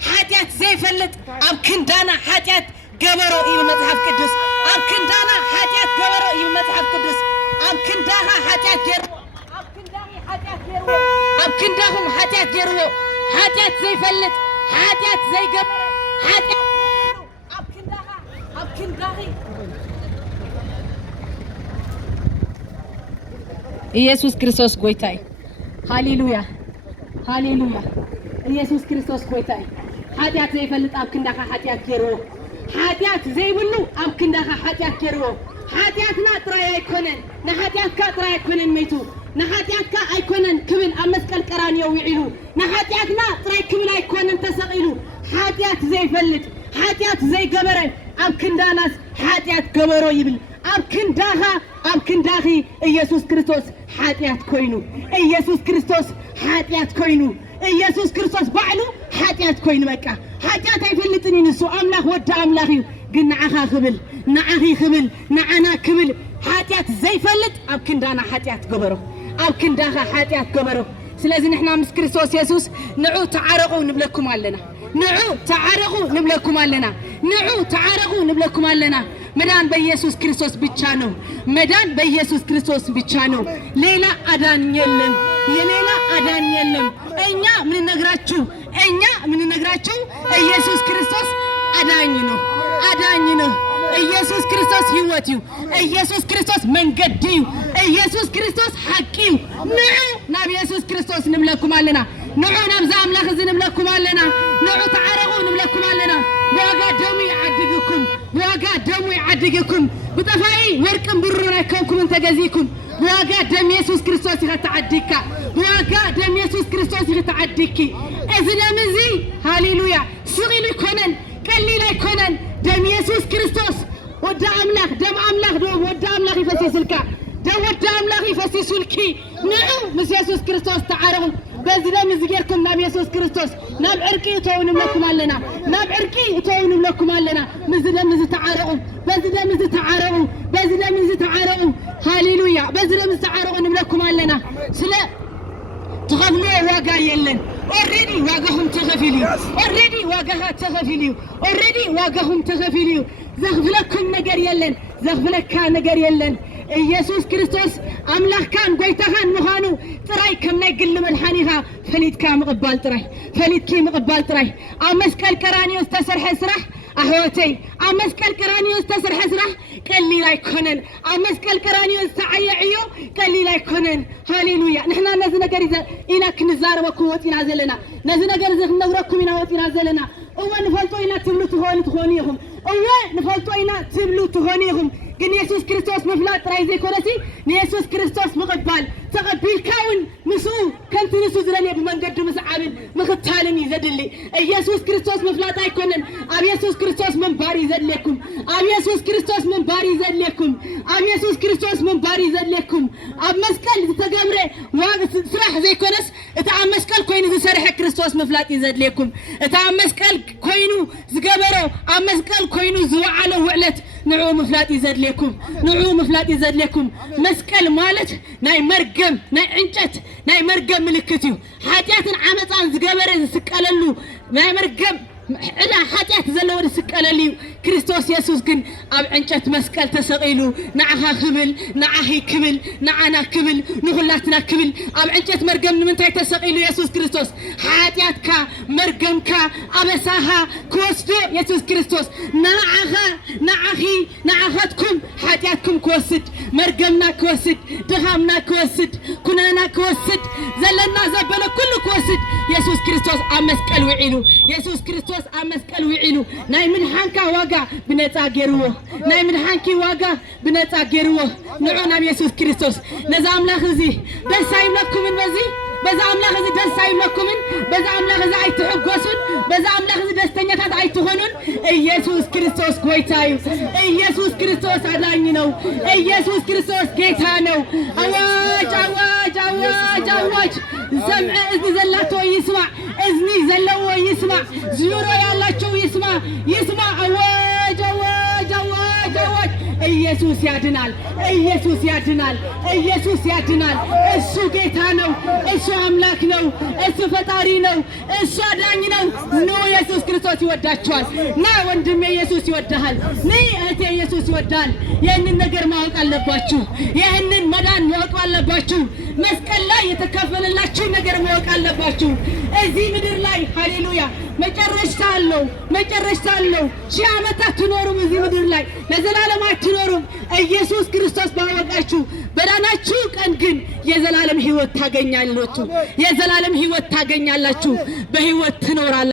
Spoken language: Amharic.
حاتيات زي فلت أب كندانا حاتيات قبرو إيو مذهب قدس أب كندانا حاتيات قبرو إيو مذهب قدس أب كنداها حاتيات جيرو أب كنداهي حاتيات جيرو أب كنداهم حاتيات جيرو حاتيات زي فلت حاتيات زي قبر حاتيات أب كنداها أب كنداهي ኢየሱስ ክርስቶስ ጎይታይ ሃሌሉያ ሃሌሉያ ኢየሱስ ክርስቶስ ጎይታይ ኃጢአት ዘይፈልጥ ኣብ ክንዳኻ ኃጢአት ገይርዎ ኃጢአት ዘይብሉ ኣብ ክንዳኻ ኃጢአት ገይርዎ ኃጢአትና ጥራይ ኣይኮነን ንኃጢአትካ ጥራይ ኣይኮነን መይቱ ንኃጢአትካ ኣይኮነን ክብል ኣብ መስቀል ቀራንዮ ውዒሉ ንኃጢአትና ጥራይ ክብል ኣይኮነን ተሰቂሉ ኃጢአት ዘይፈልጥ ኃጢአት ዘይገበረ ኣብ ክንዳናስ ኃጢአት ገበሮ ይብል ኣብ ክንዳኻ ኣብ ክንዳኺ ኢየሱስ ክርስቶስ ኃጢአት ኮይኑ ኢየሱስ ክርስቶስ ኃጢአት ኮይኑ ኢየሱስ ክርስቶስ ባዕሉ ኃጢአት ኮይኑ በቃ ኃጢአት ኣይፈልጥን ንሱ ኣምላኽ ወዲ ኣምላኽ እዩ ግን ንዓኻ ክብል ንዓኺ ክብል ንዓና ክብል ኃጢአት ዘይፈልጥ ኣብ ክንዳና ኃጢአት ገበሮ ኣብ ክንዳኻ ኃጢአት ገበሮ ስለዚ ንሕና ምስ ክርስቶስ ኢየሱስ ንዑ ተዓረቁ ንብለኩም ኣለና ንዑ ተዓረቁ ንብለኩም ኣለና ንዑ ተዓረቁ ንብለኩም ኣለና መዳን በኢየሱስ ክርስቶስ ብቻ ነው መዳን በኢየሱስ ክርስቶስ ብቻ ነው ሌላ አዳኝ የለም የሌላ አዳኝ የለም እኛ ምን ነግራችሁ ኢየሱስ ክርስቶስ አዳኝ ነው ኢየሱስ ክርስቶስ ሕይወት እዩ ኢየሱስ ክርስቶስ መንገድ እዩ ኢየሱስ ክርስቶስ ሐቅ እዩ ንዑ ናብ ኢየሱስ ክርስቶስ ንብለኩም ኣለና ንዑ ናብዛ ኣምላኽ ንብለኩም ኣለና ንዑ ተዓረቁ ንብለኩም ኣለና ዋጋ ደሙ ይዓድግኩም ዋጋ ደሙ ይዓድግኩም ብጠፋይ ወርቅን ብሩን ኣይኮንኩም ተገዚኩም ዋጋ ደም ኢየሱስ ክርስቶስ ይተዓድግካ ዋጋ ደም ኢየሱስ ክርስቶስ ይተዓድግኪ እዚ ደም እዚ ሃሌሉያ ስቂሉ ይኮነን ቀሊል ኣይኮነን ደም ኢየሱስ ክርስቶስ ወዲ ኣምላኽ ደም ኣምላኽ ደም ወዲ ኣምላኽ ይፈስስልካ ደም ወዲ ኣምላኽ ይፈስስልኪ ንዑ ምስ ኢየሱስ ክርስቶስ ተዓረቁ በዚህ ደም ዝገርኩም ናብ ኢየሱስ ክርስቶስ ናብ ዕርቂ እተውን ንብለኩም ኣለና ናብ ዕርቂ እተውን ንብለኩም ኣለና በዚህ ደም ዝተዓረቁ በዚህ ደም ዝተዓረቁ በዚህ ደም ዝተዓረቁ ሃሌሉያ በዚህ ደም ዝተዓረቁ ንብለኩም ኣለና ስለ ተኸፍሎ ዋጋ የለን ኦሬዲ ዋጋሁም ተኸፊሉ ኦሬዲ ዋጋኻ ተኸፊሉ ኦሬዲ ዋጋሁም ተኸፊሉ ዘኽፍለኩም ነገር የለን ዘኽፍለካ ነገር የለን ኢየሱስ ክርስቶስ ኣምላኽካን ጎይታኻን ምዃኑ ጥራይ ከም ናይ ግሊ መድሓኒኻ ፈሊጥካ ምቕባል ጥራይ ፈሊጥኪ ምቕባል ጥራይ ኣብ መስቀል ቀራንዮ ዝተሰርሐ ስራሕ ኣሕወተይ ኣብ መስቀል ቀራንዮ ዝተሰርሐ ስራሕ ቀሊል ኣይኮነን ኣብ መስቀል ቀራንዮ ዝተዓየ ዕዮ ቀሊል ኣይኮነን ሃሌሉያ ንሕና ነዚ ነገር ኢና ክንዛረበኩም ወፂና ዘለና ነዚ ነገር እዚ ክንነግረኩም ኢና ወፂና ዘለና እወ ንፈልጦ ኢና ትብሉ ትኾኑ ኢኹም እወ ንፈልጦ ኢና ትብሉ ትኾኑ ኢኹም ግን ኢየሱስ ክርስቶስ ምፍላጥ ጥራይ ዘይኮነሲ ንኢየሱስ ክርስቶስ ምቕባል ተቐቢልካውን ምስኡ ከምቲ ንሱ ዝደልየ ብመንገዱ ምስዓብን ምኽታልን እዩ ዘድሊ ኢየሱስ ክርስቶስ ምፍላጥ ኣይኮነን ኣብ ኢየሱስ ክርስቶስ ምንባር እዩ ዘድልየኩም ኣብ ኢየሱስ ክርስቶስ ምንባር እዩ ዘድልየኩም ኣብ ኢየሱስ ክርስቶስ ምንባር እዩ ዘድልየኩም ኣብ መስቀል ዝተገብረ ስራሕ ዘይኮነስ እቲ ኣብ መስቀል ኮይኑ ዝሰርሐ ክርስቶስ ምፍላጥ እዩ ዘድልየኩም እቲ ኣብ መስቀል ኮይኑ ዝገበሮ ኣብ መስቀል ኮይኑ ዝወዓሎ ውዕለት ንዑ ምፍላጥ እዩ ዘድልየኩም ንዑ ምፍላጥ እዩ ዘድልየኩም መስቀል ማለት ናይ መርገም ናይ ዕንጨት ናይ መርገም ምልክት እዩ ኃጢአትን ዓመፃን ዝገበረ ዝስቀለሉ ናይ መርገም ዕዳ ኃጢአት ዘለዎ ዝስቀለሉ ክርስቶስ ኢየሱስ ግን ኣብ ዕንጨት መስቀል ተሰቂሉ ንዓኻ ክብል ንዓኺ ክብል ንዓና ክብል ንኹላትና ክብል ኣብ ዕንጨት መርገም ንምንታይ ተሰቂሉ ኢየሱስ ክርስቶስ ኃጢአትካ መርገምካ ኣበሳኻ ክወስዶ ኢየሱስ ክርስቶስ ንዓኻ ንዓኺ ንዓኻትኩም ኃጢአትኩም ክወስድ መርገምና ክወስድ ድኻምና ክወስድ ኩነና ክወስድ ዘለና ዘበለ ኩሉ ክወስድ ኢየሱስ ክርስቶስ ኣብ መስቀል ውዒሉ ኢየሱስ ክርስቶስ ኣብ መስቀል ውዒሉ ናይ ምድሓንካ ዋጋ بنتا جيروه نايم الحنكي واقع بنتا جيروه نعون أبي يسوع كريستوس نزام لخزي بس سايم لكم من بزي بزام لخزي بس سايم لكم من بزام لخزي عيت حقوسون بزام لخزي بس تنيت عيت هونون يسوع كريستوس كويتايو يسوع كريستوس علانينو يسوع كريستوس كيتانو أواج أواج أواج أواج سمع إذن زلاتو يسمع إذني زلوا يسمع زيورو يالله شو يسمع يسمع أواج أواج أواج أواج ኢየሱስ ያድናል ኢየሱስ ያድናል ኢየሱስ ያድናል እሱ ጌታ ነው እሱ አምላክ ነው እሱ ፈጣሪ ነው እሱ አዳኝ ነው ኑ ክርስቶስ ይወዳችኋል። ና ወንድሜ ኢየሱስ ይወዳሃል። ነይ እህቴ ኢየሱስ ይወዳል። ይህንን ነገር ማወቅ አለባችሁ። ይህንን መዳን ማወቅ አለባችሁ። መስቀል ላይ የተከፈለላችሁ ነገር ማወቅ አለባችሁ። እዚህ ምድር ላይ ሃሌሉያ መጨረሻ አለው። ሺህ ዓመታት ትኖሩም እዚህ ምድር ላይ ለዘላለም አትኖሩም። ኢየሱስ ክርስቶስ ባወቃችሁ በዳናችሁ ቀን ግን የዘላለም ሕይወት ታገኛላችሁ። በሕይወት ትኖራላችሁ።